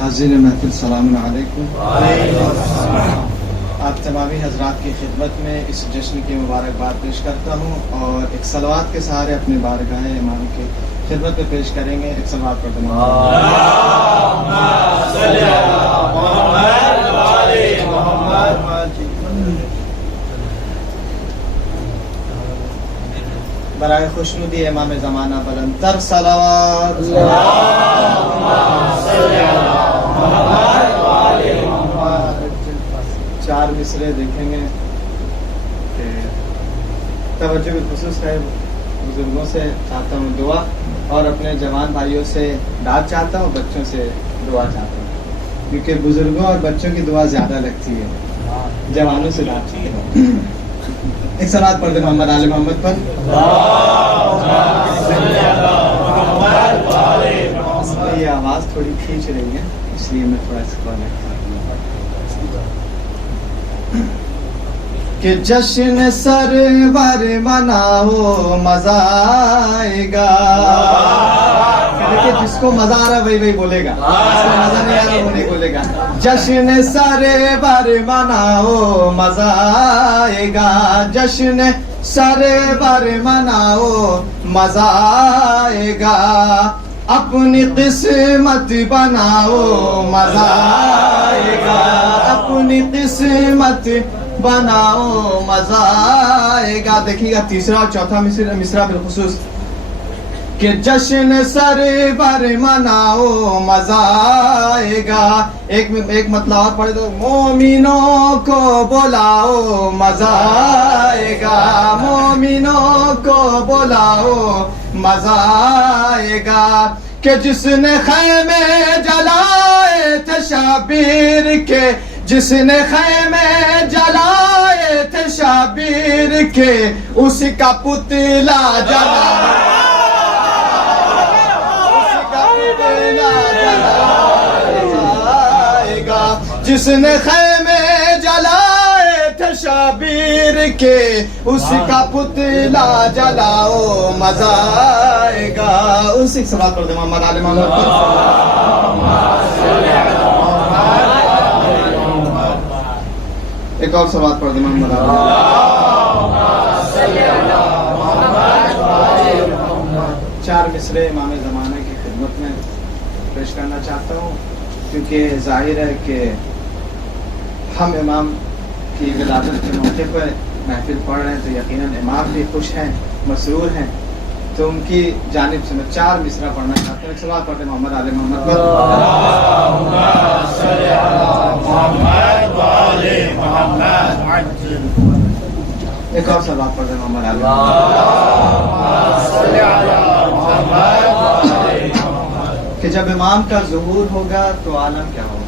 حاضر محفل سلام علیکم. آپ تمامی حضرات کی خدمت میں اس جشن کی مبارکباد پیش کرتا ہوں اور ایک صلوات کے سہارے اپنے بارگاہ امام کی خدمت میں پیش کریں گے. ایک صلوات پڑھ دیں. برائے خوشنودی امام زمانہ بلند تر صلوات. چار مصرے دیکھیں گے کہ توجہ بالخصوص ہے. بزرگوں سے چاہتا ہوں دعا اور اپنے جوان بھائیوں سے داد چاہتا ہوں, بچوں سے دعا چاہتا ہوں, کیونکہ بزرگوں اور بچوں کی دعا زیادہ لگتی ہے, جوانوں سے داد چاہتا ہوں. ایک صلوات پڑھ دیں محمد آل محمد پر. یہ آواز تھوڑی کھینچ رہی ہے اس لیے میں تھوڑا اس کو کہ جشن سرور مناؤ مزہ آئے گا. دیکھیے جس کو مزہ آ رہا ہے وہی بولے گا, جس کو مزہ نہیں آ رہا وہ نہیں بولے گا. جشن سرور مناؤ مزہ آئے گا, جشن سرور مناؤ مزہ آئے گا, اپنی قسمت بناؤ مزہ آئے گا, اپنی قسمت بناؤ مزہ آئے گا. دیکھیے گا تیسرا اور چوتھا مصرع بالخصوص کہ جشن سرور مناؤ مزہ آئے گا. ایک مطلب اور پڑھ دو. مومنوں کو بلاؤ مزہ آئے گا, مومنوں کو بلاؤ مزہ آئے گا, کہ جس نے خیمے جلائے تھے شبیر کے, جس نے خیمے جلائے تھے شبیر کے, اسی کا پتلا جلائے, اسی کا پتلا جلائے گا. جس نے خیمے جلائے تھے شبیر کے, اسی کا پتلا جلاؤ مزہ آئے گا. اسی سوال کر دیں محمد آل محمد. ایک اور سوال پڑھ دیں محمد آل. چار مصرے امام زمانہ کی خدمت میں پیش کرنا چاہتا ہوں, کیونکہ ظاہر ہے کہ ہم امام کی ولادت کے موقع پر محفل پڑھ رہے ہیں تو یقیناً امام بھی خوش ہیں, مسرور ہیں, تو ان کی جانب سے میں چار مصرع پڑھنا چاہتا ہوں. ایک سوال پڑھتے محمد آل محمد پر. ایک اور سوال پڑھتے محمد آل کہ جب امام کا ظہور ہوگا تو عالم کیا ہوگا.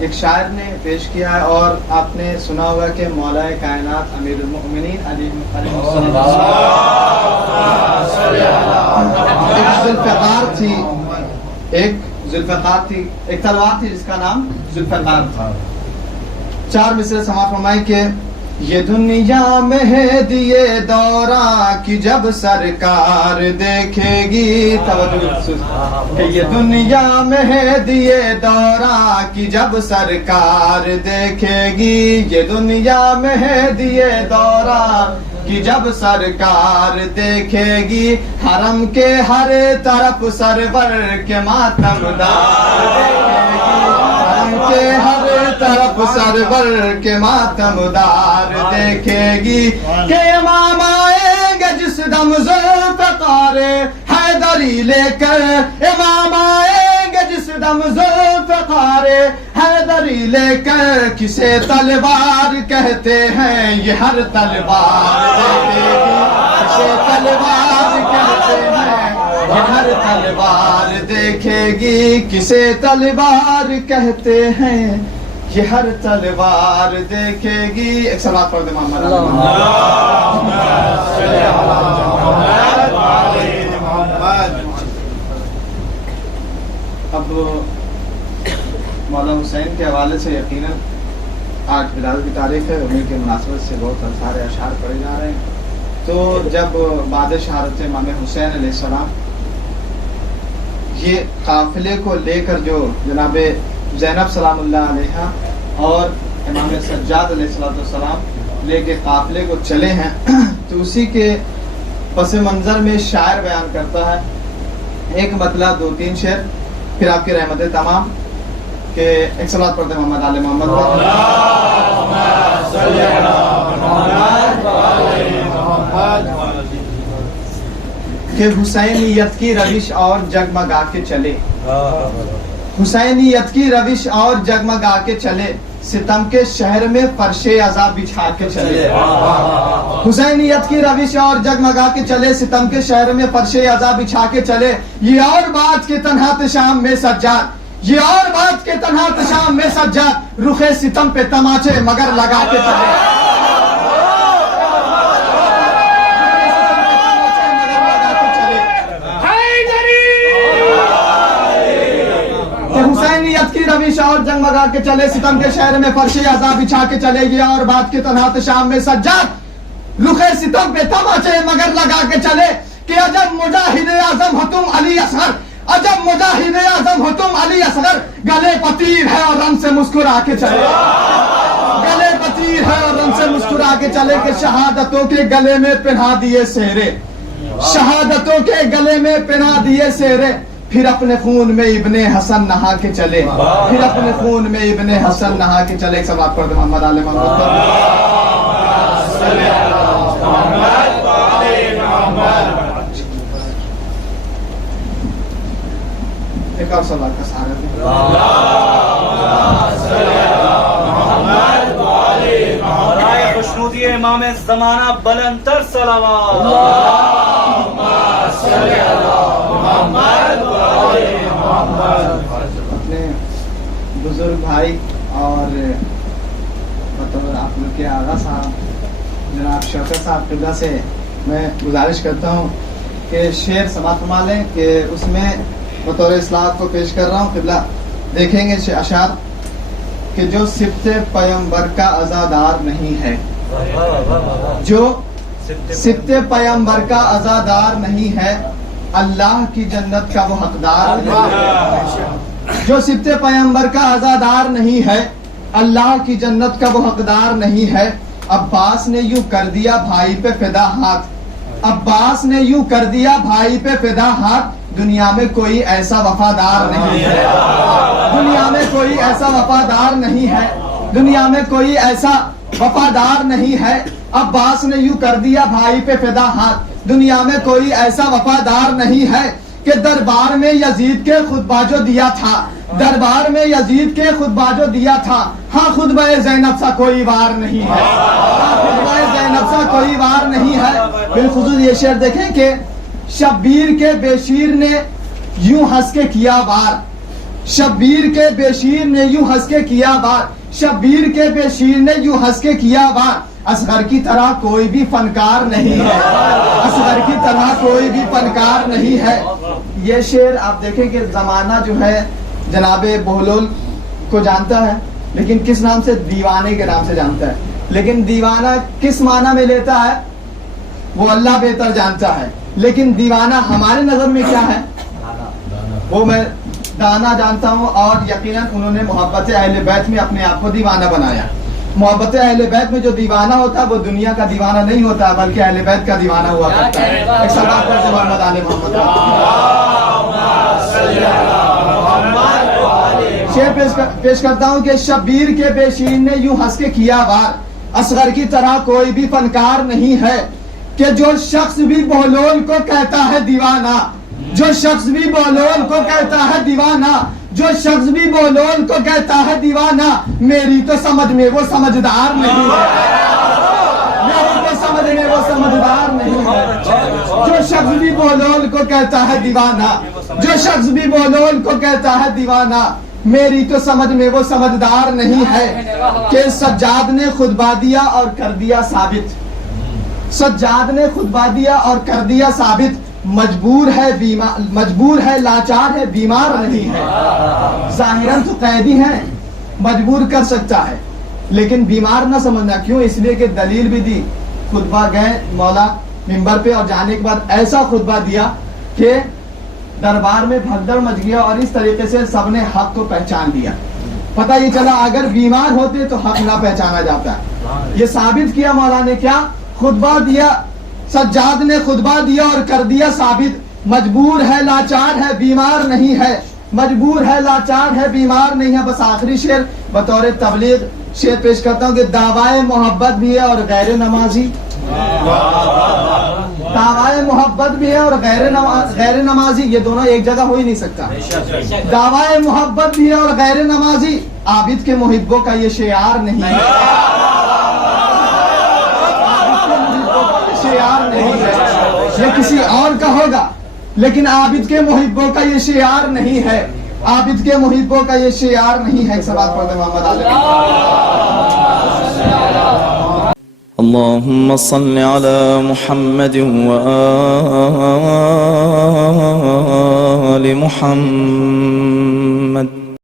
ایک شاعر نے پیش کیا ہے اور آپ نے سنا ہوگا کہ مولا کائنات امیر المؤمنین علی ایک تلوار تھی جس کا نام ذوالفقار تھا. چار مصرے سماعت فرمائیں کہ یہ دنیا مہدی دوراں کی جب سرکار دیکھے گی, کہ یہ دنیا مہدی دوراں کی جب سرکار دیکھے گی, یہ دنیا مہدی دوراں کی جب سرکار دیکھے گی, حرم کے ہر طرف سرور کے ماتم دار دیکھے گی, حرم کے ہر طرف سرور کے ماتم دار دیکھے گی, کہ امام آئیں گے جس دم ذوالفقار حیدری لے کر, امام آئیں گے جس دم ذوالفقار حیدری لے کر, کسے تلوار کہتے ہیں یہ ہر تلوار دیکھے گی, کسے تلوار کہتے ہیں یہ ہر تلوار دیکھے گی, کسے تلوار کہتے ہیں یہ ہر تلوار دیکھے گی. ایک صلوات پڑھ دیں محمد آل محمد. اب مولا حسین کے حوالے سے یقیناً آج ولادت کی تاریخ ہے, انہیں کی مناسبت سے بہت سارے اشعار پڑھے جا رہے ہیں. تو جب بعد شہادت امام حسین علیہ السلام یہ قافلے کو لے کر جو جناب زینب سلام اللہ علیہ اور امام سجاد علیہ السلام لے کے قافلے کو چلے ہیں، تو اسی کے پس منظر میں شاعر بیان کرتا ہے ایک مطلع 2-3 شعر، پھر آپ کی رحمتیں تمام کہ ایک صلوات پڑھتے ہیں محمد آل محمد کہ حسینیت کی روش اور جگمگا کے چلے، حسینیت کی روش اور جگمگا کے چلے، ستم کے شہر میں فرش عذاب بچھا کے چلے، حسینیت کی روش اور جگمگا کے چلے، ستم کے شہر میں فرش عذاب بچھا کے چلے، یہ اور بات کے تنہا شام میں سجاد، یہ اور بات کے تنہا شام میں سجاد، رخ ستم پہ تماچے مگر لگا کے چلے، حسینیت کی روش اور جگمگا کے چلے، ستم کے شہر میں فرش عذاب بچھا کے چلے، یہ اور بات کے تنہا شام میں سجاد، رخ ستم پہ تماچے مگر لگا کے چلے، کہ عجب مجاہد اعظم ہو تم علی اصغر، عجب مجاہد اعظم ہو تم علی اصغر، گلے پتیر ہے اور رن سے مسکرا کے چلے، گلے پتیر ہے اور رن سے مسکرا کے چلے، کہ شہادتوں کے گلے میں پہنا دیے سہرے، شہادتوں کے گلے میں پہنا دیے سہرے، پھر اپنے خون میں ابن حسن نہا کے چلے، پھر اپنے خون میں ابن حسن نہا کے چلے۔ ایک صلوات پڑھ دیں محمد آل محمد۔ ایک اور صلوات کا سہارا دیں۔ خوشنودی امام زمانہ بلندتر صلوات۔ اپنے بزرگ بھائی اور مطلب آپ لوگ کے آغا صاحب جناب شوکت صاحب قبلہ سے میں گزارش کرتا ہوں کہ شعر سماعت فرما لیں کہ اس میں بطور اصلاح کو پیش کر رہا ہوں۔ قبلہ دیکھیں گے اشعار کہ جو سبط پیمبر کا عزادار نہیں ہے، جو سبط پیمبر کا عزادار نہیں ہے، اللہ کی جنت کا وہ حقدار نہیں ہے، جو سبط پیمبر کا عزادار نہیں ہے، اللہ کی جنت کا وہ حقدار نہیں ہے۔ عباس نے یوں کر دیا بھائی پہ فدا ہاتھ، عباس نے یوں کر دیا بھائی پہ فدا ہاتھ، دنیا میں کوئی ایسا وفادار نہیں ہے، دنیا میں کوئی ایسا وفادار نہیں ہے، دنیا میں کوئی ایسا وفادار نہیں ہے۔ عباس نے یوں کر دیا بھائی پہ فدا ہاتھ، دنیا میں کوئی ایسا وفادار نہیں ہے، کہ دربار میں یزید کے خطبہ جو دیا تھا، دربار میں یزید کے خطبہ جو دیا تھا، ہاں خطبہ زینب سا کوئی وار نہیں ہے، ہاں خطبہ زینب سا کوئی وار نہیں ہے۔ بالخصوص یہ شعر دیکھیں کہ شبیر کے بے شیر نے یوں ہنس کے کیا وار، شبیر کے بے شیر نے یوں ہنس کے کیا وار، شبیر کے بے شیر نے یوں ہنس کے کیا وار، اصغر کی طرح کوئی بھی فنکار نہیں ہے، اصغر کی طرح کوئی بھی فنکار نہیں ہے۔ یہ شعر آپ دیکھیں کہ زمانہ جو ہے جناب بہلول کو جانتا ہے، لیکن کس نام سے؟ دیوانے کے نام سے جانتا ہے، لیکن دیوانہ کس معنی میں لیتا ہے وہ اللہ بہتر جانتا ہے، لیکن دیوانہ ہمارے نظر میں کیا ہے وہ میں دانا جانتا ہوں، اور یقیناً انہوں نے محبت اہل بیت میں اپنے آپ کو دیوانہ بنایا۔ محبت اہل بیت میں جو دیوانہ ہوتا ہے وہ دنیا کا دیوانہ نہیں ہوتا بلکہ اہل بیت کا دیوانہ ہوا کرتا ہے۔ ایک صلوات پڑھتے محمد آل محمد۔ شعر پیش کرتا ہوں کہ شبیر کے بے شیر نے یوں ہنس کے کیا وار، اصغر کی طرح کوئی بھی فنکار نہیں ہے، کہ جو شخص بھی بہلول کو کہتا ہے دیوانہ، جو شخص بھی بہلول کو کہتا ہے دیوانہ، جو شخص بھی بہلول کو کہتا ہے دیوانہ، میری تو سمجھ میں وہ سمجھدار نہیں ہے، میری تو سمجھ میں وہ سمجھدار نہیں ہے۔ جو شخص بھی بہلول کو کہتا ہے دیوانہ، جو شخص بھی بہلول کو کہتا ہے دیوانہ، میری تو سمجھ میں وہ سمجھدار نہیں ہے، کہ سجاد نے خطبہ دیا اور کر دیا ثابت، سجاد نے خطبہ دیا اور کر دیا ثابت، مجبور ہے لاچار ہے بیمار نہیں ہے۔ ظاہراً تو قیدی ہیں، مجبور کر سکتا ہے، لیکن بیمار نہ سمجھنا، کیوں؟ اس لیے کہ دلیل بھی دی، خطبہ گئے مولا ممبر پہ اور جانے کے بعد ایسا خطبہ دیا کہ دربار میں بھگدڑ مچ گیا اور اس طریقے سے سب نے حق کو پہچان لیا. پتہ یہ چلا اگر بیمار ہوتے تو حق نہ پہچانا جاتا. یہ ثابت کیا مولا نے کیا؟ خطبہ دیا. سجاد نے خطبہ دیا اور کر دیا ثابت. مجبور ہے، لاچار ہے، بیمار نہیں ہے. مجبور ہے، لاچار ہے، بیمار نہیں ہے. بس آخری شعر بطور تبلیغ شعر پیش کرتا ہوں کہ دعوائے محبت بھی ہے اور غیر نمازی. دعوائے محبت بھی ہے اور غیر نمازی، یہ دونوں ایک جگہ ہو ہی نہیں سکتا. دعوائے محبت بھی ہے اور غیر نمازی، عابد کے محبوں کا یہ شعار نہیں ہے. شعار نہیں ہے، یہ کسی اور کا ہوگا، لیکن عابد کے محبوں کا یہ شعار نہیں ہے. عابد کے محبوں کا یہ شعار نہیں ہے. سبحان پڑھتے محمد علیہ. اللهم صل على محمد وآل محمد